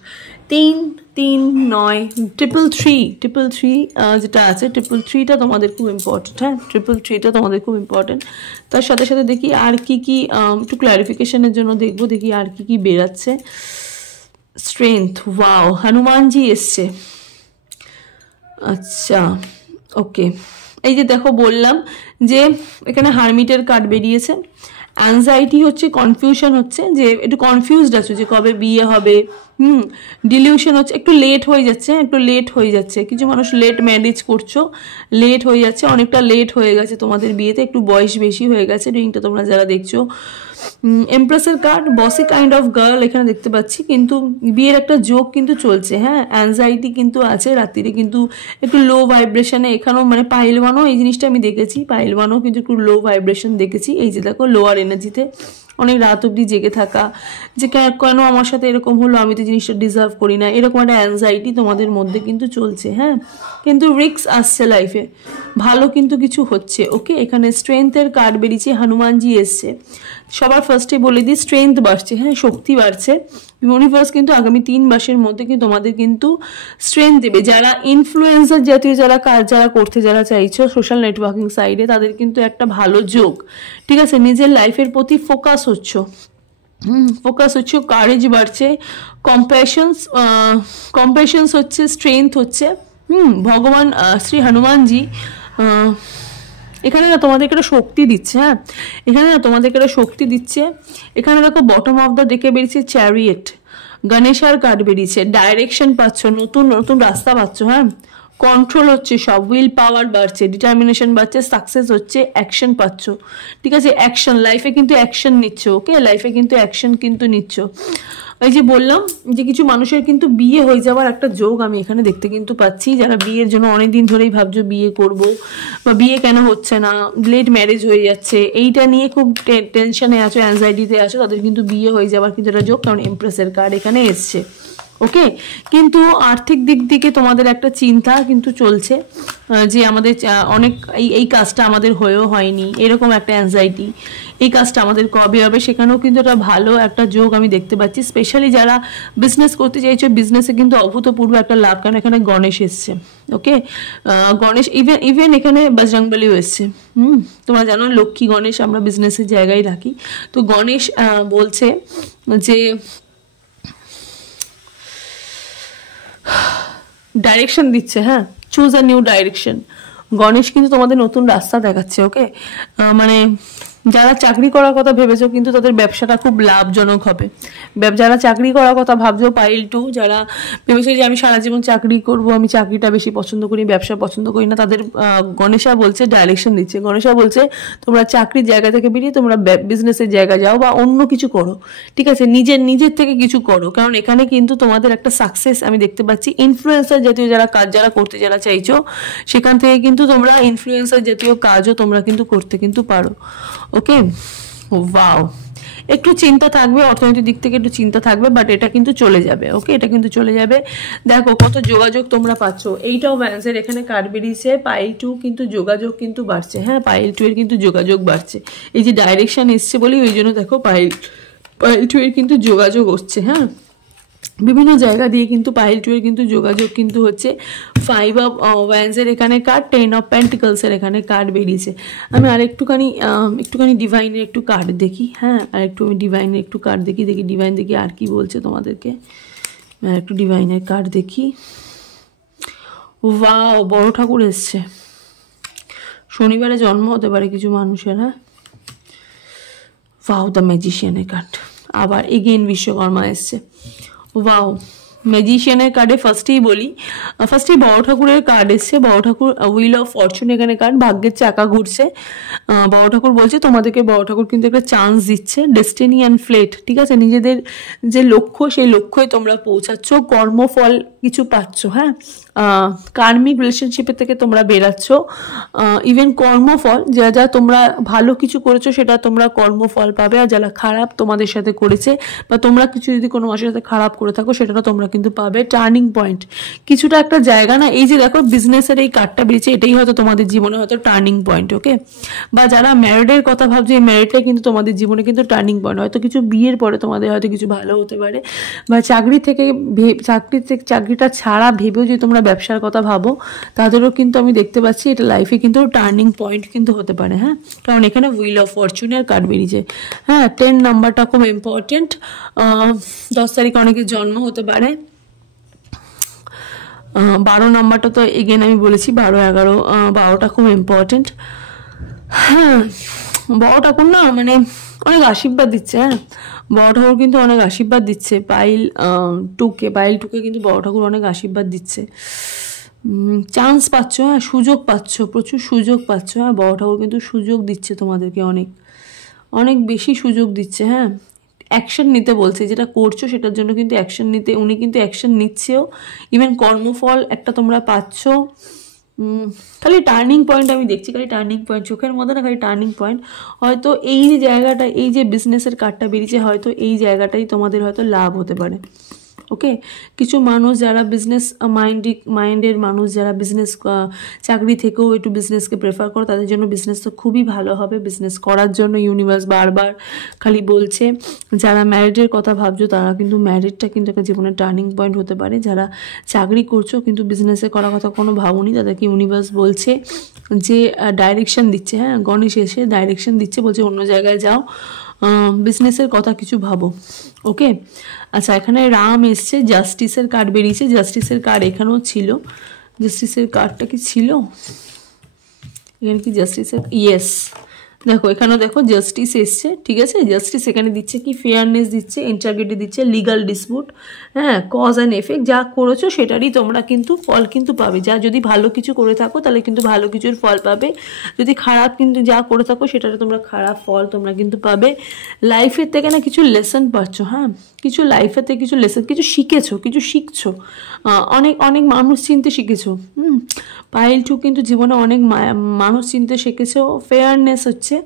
3, 3, 9, 333 যেটা আছে, 333টা তোমাদের খুব ইম্পর্টেন্ট। হ্যাঁ, 333টা তোমাদের খুব ইম্পর্টেন্ট। তার সাথে সাথে দেখি আর কি একটু ক্ল্যারিফিকেশনের জন্য দেখবো, দেখি আর কি বেরাচ্ছে। স্ট্রেংথ, ওয়াও, হনুমানজি এসছে। আচ্ছা, ওকে, এই যে দেখো বললাম যে এখানে হারমিটের কার্ড বেরিয়েছে। অ্যাংজাইটি হচ্ছে, কনফিউশন হচ্ছে, যে একটু কনফিউজড আছো যে কবে বিয়ে হবে। ডিলিউশন হচ্ছে, একটু লেট হয়ে যাচ্ছে, কিছু মানুষ লেট ম্যারেজ করছো, লেট হয়ে যাচ্ছে, অনেকটা লেট হয়ে গেছে তোমাদের বিয়েতে, একটু বয়স বেশি হয়ে গেছে। রিংটা তোমরা যারা দেখছো, এমপ্রেসের কার্ড, বসি কাইন্ড অফ গার্ল এখানে দেখতে পাচ্ছি, কিন্তু বিয়ের একটা যোগ কিন্তু চলছে। হ্যাঁ, অ্যাংজাইটি কিন্তু আছে, রাত্রিরে কিন্তু একটু লো ভাইব্রেশনে এখানেও, মানে পাইল 1ও এই জিনিসটা আমি দেখেছি, পাইল 1ও কিন্তু একটু লো ভাইব্রেশন দেখেছি। এই যে দেখো লোয়ার এনার্জিতে অনেক রাত অবধি জেগে থাকা, যে কেন আমার সাথে এরকম হলো, আমি তো জিনিসটা ডিজার্ভ করি না, এরকম একটা অ্যাংজাইটি তোমাদের মধ্যে কিন্তু চলছে। হ্যাঁ, কিন্তু রিস্ক আসছে লাইফে, ভালো কিন্তু কিছু হচ্ছে। ওকে, এখানে স্ট্রেংথের কার্ড বেরিয়েছে, হনুমানজি এসছে। সবার ফার্স্টে বলে দিই স্ট্রেংথ বাড়ছে, হ্যাঁ, শক্তি বাড়ছে। ইউনিভার্স কিন্তু আগামী 3 মাসের মধ্যে কিন্তু তোমাদের কিন্তু স্ট্রেংথ দেবে। যারা ইনফ্লুয়েন্সার জাতীয় যারা করতে চাইছো সোশ্যাল নেটওয়ার্কিং সাইডে, তাদের কিন্তু একটা ভালো যোগ। ঠিক আছে, নিজের লাইফের প্রতি ফোকাস হচ্ছে, কারেজ বাড়ছে, কম্প্যাশনস হচ্ছে, স্ট্রেংথ হচ্ছে। ভগবান শ্রী হনুমানজি এখানে না তোমাদেরকে একটা শক্তি দিচ্ছে। হ্যাঁ, এখানে দেখো বটম অফ দ্য দেখে বেরিয়েছে চ্যারিয়েট, গণেশার কার্ড বেরিয়েছে, ডাইরেকশন পাচ্ছ, নতুন রাস্তা পাচ্ছ। হ্যাঁ, কন্ট্রোল হচ্ছে, সব উইল পাওয়ার বাড়ছে, ডিটারমিনেশন বাড়ছে, সাকসেস হচ্ছে, অ্যাকশন পাচ্ছ। ঠিক আছে, অ্যাকশন, লাইফে কিন্তু অ্যাকশন নিচ্ছ। ওকে, লাইফে কিন্তু অ্যাকশন কিন্তু নিচ্ছ। এই যে বললাম যে কিছু মানুষের কিন্তু বিয়ে হয়ে যাওয়ার একটা যোগ আমি এখানে দেখতে কিন্তু পাচ্ছি। যারা বিয়ের জন্য অনেকদিন ধরেই ভাবছো বিয়ে করব, বা বিয়ে কেন হচ্ছে না, লেট ম্যারেজ হয়ে যাচ্ছে, এইটা নিয়ে খুব টেনশনে আছো, অ্যাংজাইটিতে আছো, তাদের কিন্তু বিয়ে হয়ে যাওয়ার কিন্তু একটা যোগ, কারণ এমপ্রেসের কার্ড এখানে এসছে। ওকে। কিন্তু আর্থিক দিক থেকে তোমাদের একটা চিন্তা কিন্তু চলছে, যে আমাদের অনেক এই কাজটা আমাদের হয়েও হয়নি, এরকম একটা অ্যাংজাইটি, এই কাজটা আমাদের কবে হবে, সেখানেও কিন্তু একটা ভালো একটা যোগ আমি দেখতে পাচ্ছি। স্পেশালি যারা বিজনেস করতে চাইছো, বিজনেসে কিন্তু অভূতপূর্ব একটা লাভ, কারণ এখানে গণেশ এসছে। ওকে, গণেশ ইভেন এখানে বজরংবলিও এসছে। তোমরা জানো লক্ষ্মী গণেশ আমরা বিজনেসের জায়গায় রাখি। তো গণেশ বলছে যে ডাইরেকশন দিচ্ছে, হ্যাঁ, choose a new direction. Ganesh কিন্তু তোমাদের নতুন রাস্তা দেখাচ্ছে। ওকে, মানে যারা চাকরি করার কথা ভেবেছো কিন্তু তাদের ব্যবসাটা খুব লাভজনক হবে। যারা চাকরি করার কথা ভাবছো, পাইল 2, যারা ভেবেছো যে আমি সারা জীবন চাকরি করব, আমি চাকরিটা বেশি পছন্দ করি, ব্যবসা পছন্দ করি না, তাদের গণেশা বলছে ডাইরেকশন দিচ্ছে। গণেশা বলছে তোমরা চাকরির জায়গা থেকে বেরিয়ে তোমরা বিজনেসের জায়গা যাও বা অন্য কিছু করো, ঠিক আছে, নিজের থেকে কিছু করো। কারণ এখানে কিন্তু তোমাদের একটা সাকসেস আমি দেখতে পাচ্ছি। ইনফ্লুয়েন্সার জাতীয় যারা কাজ যারা করতে যারা চাইছো, সেখান থেকে কিন্তু তোমরা ইনফ্লুয়েন্সার জাতীয় কাজও তোমরা কিন্তু করতে কিন্তু পারো। ওকে, ওয়াও, একটু চিন্তা থাকবে, অর্থনৈতিক দিক থেকে একটু চিন্তা থাকবে, বাট এটা কিন্তু চলে যাবে। ওকে, এটা কিন্তু চলে যাবে। দেখো কত যোগাযোগ তোমরা পাচ্ছ। এইটাও ভ্যান্সের এখানে কার্ড বেরিয়েছে। পাইল 2 কিন্তু যোগাযোগ কিন্তু বাড়ছে। হ্যাঁ, পাইল 2 এর কিন্তু যোগাযোগ বাড়ছে। এই যে ডাইরেকশন এসছে বলি ওই জন্য দেখো পাইল 2 এর কিন্তু যোগাযোগ হচ্ছে। হ্যাঁ, বিভিন্ন জায়গা দিয়ে কিন্তু পাইল 2 এর কিন্তু যোগাযোগ কিন্তু হচ্ছে। 5 অফ ওয়ান্ডসের এখানে কার্ড, 10 অফ পেন্টিকলসের এখানে কার্ড বেরিয়েছে। আমি আর একটুখানি ডিভাইনের একটু কার্ড দেখি। হ্যাঁ, আর একটু আমি ডিভাইনের একটু কার্ড দেখি ডিভাইন দেখি আর কি বলছে তোমাদেরকে। আর একটু ডিভাইনের কার্ড দেখি। ওয়াও, বড় ঠাকুর এসছে। শনিবারে জন্ম হতে পারে কিছু মানুষের। হ্যাঁ, ওয়াও, দ্য ম্যাজিশিয়ানের কার্ড। আবার এগেইন বিশ্বকর্মা এসছে। ওয়াও, ম্যাজিশিয়ানের কার্ডে ফার্স্টেই বড় ঠাকুরের কার্ড এসছে। বড় ঠাকুর হুইল অফ ফরচুন এখানে কার্ড, ভাগ্যের চাকা ঘুরছে। বড় ঠাকুর বলছে তোমাদেরকে, বড় ঠাকুর কিন্তু একটা চান্স দিচ্ছে। ডেস্টিনি অ্যান্ড ফ্লেট, ঠিক আছে, নিজেদের যে লক্ষ্য সেই লক্ষ্যে তোমরা পৌঁছাচ্ছ, কর্মফল কিছু পাচ্ছ। হ্যাঁ, কার্মিক রিলেশনশিপের থেকে তোমরা বেরাচ্ছ। ইভেন কর্মফল যা তোমরা ভালো কিছু করেছো সেটা তোমরা কর্মফল পাবে। আর যারা খারাপ তোমাদের সাথে করেছে বা তোমরা কিছু যদি কোনো মানুষের সাথে খারাপ করে থাকো সেটাও তোমরা কিন্তু পাবে। টার্নিং পয়েন্ট কিছুটা একটা জায়গা না, এই যে দেখো বিজনেসের এই কার্ডটা বেরিয়েছে, এটাই হয়তো তোমাদের জীবনে হয়তো টার্নিং পয়েন্ট। ওকে, বা যারা ম্যারিডের কথা ভাবছো, এই ম্যারিডটাই কিন্তু তোমাদের জীবনে কিন্তু টার্নিং পয়েন্ট। হয়তো কিছু বিয়ের পরে তোমাদের হয়তো কিছু ভালো হতে পারে, বা চাকরিটা ছাড়া ভেবেও যদি তোমরা ব্যবসার কথা ভাবো তাদেরও কিন্তু আমি দেখতে পাচ্ছি এটা লাইফে কিন্তু টার্নিং পয়েন্ট কিন্তু হতে পারে। হ্যাঁ, কারণ এখানে হুইল অফ ফরচুনের কার্ড বেরিয়েছে। হ্যাঁ, 10 নাম্বারটা খুব ইম্পর্টেন্ট। 10 তারিখ অনেকের জন্ম হতে পারে। 12 নাম্বারটা তো এগেন আমি বলেছি, 12, 11, 12টা খুব ইম্পর্টেন্ট। হ্যাঁ, বড় ঠাকুর না মানে অনেক আশীর্বাদ দিচ্ছে। হ্যাঁ, বড় ঠাকুর কিন্তু অনেক আশীর্বাদ দিচ্ছে। পাইল 2কে কিন্তু বড় ঠাকুর অনেক আশীর্বাদ দিচ্ছে। চান্স পাচ্ছ, হ্যাঁ, সুযোগ পাচ্ছ, প্রচুর সুযোগ পাচ্ছ। হ্যাঁ, বড় ঠাকুর কিন্তু সুযোগ দিচ্ছে তোমাদেরকে, অনেক বেশি সুযোগ দিচ্ছে। হ্যাঁ, অ্যাকশন নিতে বলছে, যেটা করছো সেটার জন্য কিন্তু অ্যাকশন নিতে, উনি কিন্তু অ্যাকশন নিচ্ছেও। ইভেন কর্মফল একটা তোমরা পাচ্ছ। খালি টার্নিং পয়েন্ট আমি দেখছি, খালি টার্নিং পয়েন্ট চোখের মধ্যে না, খালি টার্নিং পয়েন্ট। হয়তো এই যে জায়গাটা, এই যে বিজনেসের কার্ডটা বেরিয়েছে, হয়তো এই জায়গাটাই তোমাদের হয়তো লাভ হতে পারে। ওকে, কিছু মানুষ যারা বিজনেস মাইন্ডের মানুষ, যারা বিজনেস চাকরি থেকেও একটু বিজনেসকে প্রেফার করো, তাদের জন্য বিজনেস তো খুবই ভালো হবে। বিজনেস করার জন্য ইউনিভার্স বারবার খালি বলছে। যারা ম্যারিডের কথা ভাবছো তারা কিন্তু ম্যারিডটা কিন্তু একটা জীবনের টার্নিং পয়েন্ট হতে পারে। যারা চাকরি করছো কিন্তু বিজনেসে করার কথা কোনো ভাবুনি, তাদেরকে ইউনিভার্স বলছে যে ডাইরেকশন দিচ্ছে। হ্যাঁ, গণেশ এসে ডাইরেকশন দিচ্ছে, বলছে অন্য জায়গায় যাও, বিজনেসের কথা কিছু ভাবো। ওকে, আচ্ছা, এখানে রাম এসছে, জাস্টিসের কার্ড বেরিয়েছে। জাস্টিসের কার্ড এখানেও ছিল। জাস্টিসের কার্ডটা কি ছিল এখানে? কি জাস্টিসের? ইয়েস, দেখো এখানেও দেখো জাস্টিস এসছে। ঠিক আছে, জাস্টিস এখানে দিচ্ছে কি ফেয়ারনেস দিচ্ছে, ইন্টারগ্রিটি দিচ্ছে, লিগাল ডিসপুট। হ্যাঁ, কজ অ্যান্ড এফেক্ট, যা করেছো সেটারই তোমরা কিন্তু ফল কিন্তু পাবে। যা যদি ভালো কিছু করে থাকো তাহলে কিন্তু ভালো কিছুর ফল পাবে। যদি খারাপ কিন্তু যা করে থাকো সেটাতে তোমরা খারাপ ফল তোমরা কিন্তু পাবে। লাইফের থেকে না কিছু লেসন পাচ্ছ। হ্যাঁ, কিছু লাইফের থেকে কিছু লেসন, কিছু শিখেছো, কিছু শিখছো, অনেক মানুষ চিনতে শিখেছো। পাইল 2 কিন্তু জীবনে অনেক মানুষ চিনতে শিখেছো। ফেয়ারনেস হচ্ছে,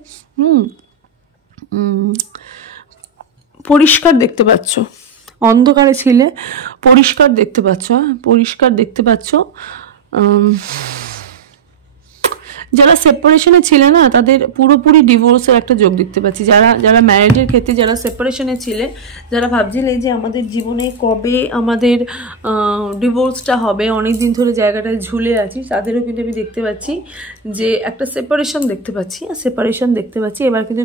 পরিষ্কার দেখতে পাচ্ছ। অন্ধকারে ছিলে, পরিষ্কার দেখতে পাচ্ছ, হ্যাঁ পরিষ্কার দেখতে পাচ্ছ। যারা সেপারেশনে ছিলে না তাদের পুরোপুরি ডিভোর্সের একটা যোগ দেখতে পাচ্ছি। যারা ম্যারেজের ক্ষেত্রে যারা সেপারেশনে ছিলে, যারা ভাবছিলে যে আমাদের জীবনে কবে আমাদের ডিভোর্সটা হবে, অনেক দিন ধরে জায়গাটায় ঝুলে আছি, তাদেরও কিন্তু আমি দেখতে পাচ্ছি যে একটা সেপারেশন দেখতে পাচ্ছি, সেপারেশন দেখতে পাচ্ছি। এবার কিন্তু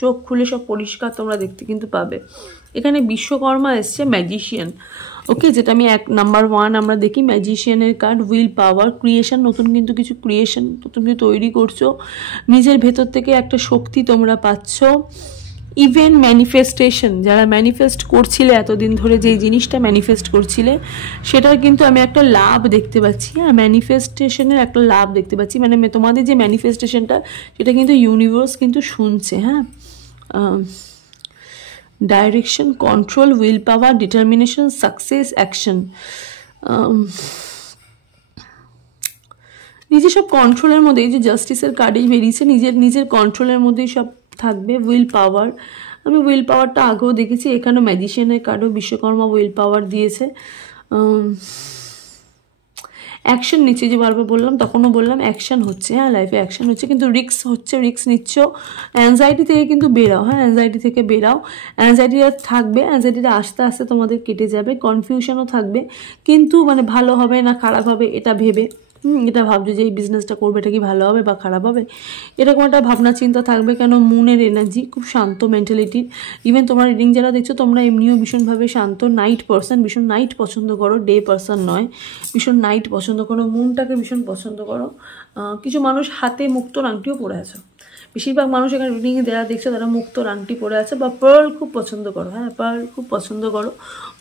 চোখ খুলে সব পরিষ্কার তোমরা দেখতে কিন্তু পাবে। এখানে বিশ্বকর্মা এসছে, ম্যাজিশিয়ান, ওকে, যেটা আমি নাম্বার 1 আমরা দেখি ম্যাজিশিয়ানের কার্ড, উইল পাওয়ার, ক্রিয়েশন, নতুন কিন্তু কিছু ক্রিয়েশন তুমি তৈরি করছো, নিজের ভেতর থেকে একটা শক্তি তোমরা পাচ্ছ। ইভেন ম্যানিফেস্টেশন, যারা ম্যানিফেস্ট করছিলে এতদিন ধরে যেই জিনিসটা ম্যানিফেস্ট করছিলে সেটার কিন্তু আমি একটা লাভ দেখতে পাচ্ছি। হ্যাঁ, ম্যানিফেস্টেশনের একটা লাভ দেখতে পাচ্ছি, মানে তোমাদের যে ম্যানিফেস্টেশনটা সেটা কিন্তু ইউনিভার্স কিন্তু শুনছে। হ্যাঁ, direction, control, will power, determination, success, action. নিজের সব কন্ট্রোলের মধ্যে, এই যে জাস্টিসের কার্ডেই বেরিয়েছে, নিজের কন্ট্রোলের মধ্যেই সব থাকবে। উইল পাওয়ার, আমি উইল পাওয়ারটা আগেও দেখেছি, এখানে ম্যাজিশিয়ানের কার্ডও বিশ্বকর্মা উইল পাওয়ার দিয়েছে। অ্যাকশন নিচ্ছে, যে বারবার বললাম, তখনও বললাম অ্যাকশন হচ্ছে, হ্যাঁ লাইফে অ্যাকশন হচ্ছে, কিন্তু রিস্ক হচ্ছে, রিস্ক নিচ্ছ। অ্যাংজাইটি থেকে কিন্তু বেরাও, হ্যাঁ অ্যাংজাইটি থেকে বেরাও। অ্যাংজাইটিটা থাকবে, অ্যাংজাইটিটা আস্তে আস্তে তোমাদের কেটে যাবে। কনফিউশনও থাকবে, কিন্তু মানে ভালো হবে না খারাপ হবে এটা ভেবে, এটা ভাবছো যে এই বিজনেসটা করবে, এটা কি ভালো হবে বা খারাপ হবে, এরকম একটা ভাবনা চিন্তা থাকবে। কেন মুনের এনার্জি খুব শান্ত মেন্টালিটির। ইভেন তোমার রিডিং যারা দেখছো তোমরা এমনিও ভীষণভাবে শান্ত, নাইট পারসন, ভীষণ নাইট পছন্দ করো, ডে পারসন নয়, ভীষণ নাইট পছন্দ করো, মুনটাকে ভীষণ পছন্দ করো। কিছু মানুষ হাতে মুক্তোর আংটিও পরে আছো, বেশিরভাগ মানুষ এখানে রিডিংয়ে যারা দেখছো তারা মুক্তোর আংটি পরে আছে, বা পার্ল খুব পছন্দ করো। হ্যাঁ, পার্ল খুব পছন্দ করো।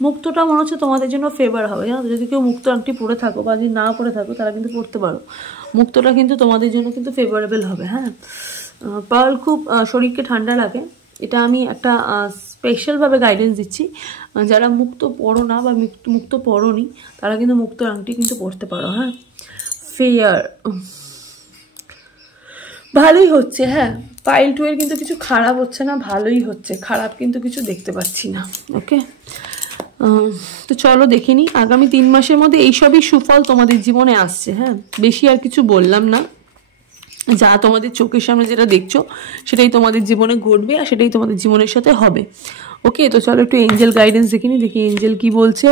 মুক্তোটা মনে হচ্ছে তোমাদের জন্য ফেভার হবে, জানো, যদি কেউ মুক্তোর আংটি পরে থাকো বা যদি না পরে থাকো তারা কিন্তু পরতে পারো, মুক্তোটা কিন্তু তোমাদের জন্য কিন্তু ফেভারেবল হবে। হ্যাঁ, পার্ল খুব শরীরকে ঠান্ডা লাগে, এটা আমি একটা স্পেশালভাবে গাইডেন্স দিচ্ছি। যারা মুক্তো পরো না বা মুক্তো পরোনি তারা কিন্তু মুক্তোর আংটি কিন্তু পরতে পারো। হ্যাঁ, ফেয়ার ভালোই হচ্ছে। হ্যাঁ, পাইল 2 এর কিন্তু কিছু খারাপ হচ্ছে না, ভালোই হচ্ছে, খারাপ কিন্তু কিছু দেখতে পাচ্ছি না। ওকে, তো চলো দেখে নিই আগামী 3 মাসের মধ্যে এইসবই সুফল তোমাদের জীবনে আসছে। হ্যাঁ, বেশি আর কিছু বললাম না, যা তোমাদের চোখের সামনে যেটা দেখছো সেটাই তোমাদের জীবনে ঘটবে আর সেটাই তোমাদের জীবনের সাথে হবে। ওকে, তো চলো একটু এঞ্জেল গাইডেন্স দেখে নিই, দেখি এঞ্জেল কি বলছে।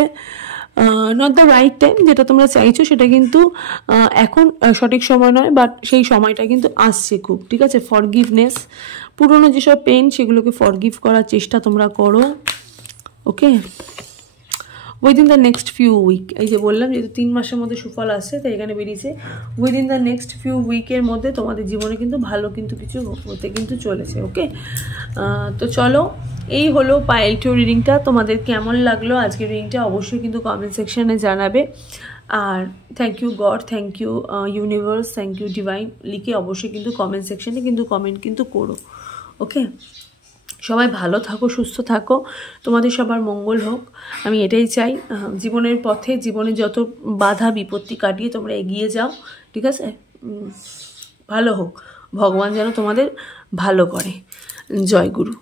নট দ্য রাইট টাইম, যেটা তোমরা চাইছো সেটা কিন্তু এখন সঠিক সময় নয়, বাট সেই সময়টা কিন্তু আসছে খুব, ঠিক আছে। ফরগিভনেস, পুরনো যেসব পেন সেগুলোকে ফরগিভ করার চেষ্টা তোমরা করো। Okay, within the next few week, এই যে বললাম যেহেতু 3 মাসের মধ্যে সুফল আসছে তাই এখানে বেরিয়েছে উইদিন দ্য নেক্সট ফিউ উইকের মধ্যে তোমাদের জীবনে কিন্তু ভালো কিন্তু কিছু হতে কিন্তু চলেছে। ওকে, তো চলো এই হলো পাইল 2 রিডিংটা। তোমাদের কেমন লাগলো আজকের রিডিংটা অবশ্যই কিন্তু কমেন্ট সেকশনে জানাবে। আর thank you God, thank you universe, thank you divine লিখে অবশ্যই কিন্তু কমেন্ট সেকশনে কিন্তু কমেন্ট কিন্তু করো। ওকে, সবাই ভালো থাকো, সুস্থ থাকো, তোমাদের সবার মঙ্গল হোক, আমি এটাই চাই। জীবনের পথে, জীবনে যত বাধা বিপত্তি কাটিয়ে তোমরা এগিয়ে যাও, ঠিক আছে। ভালো হোক, ভগবান যেন তোমাদের ভালো করে। জয় গুরু।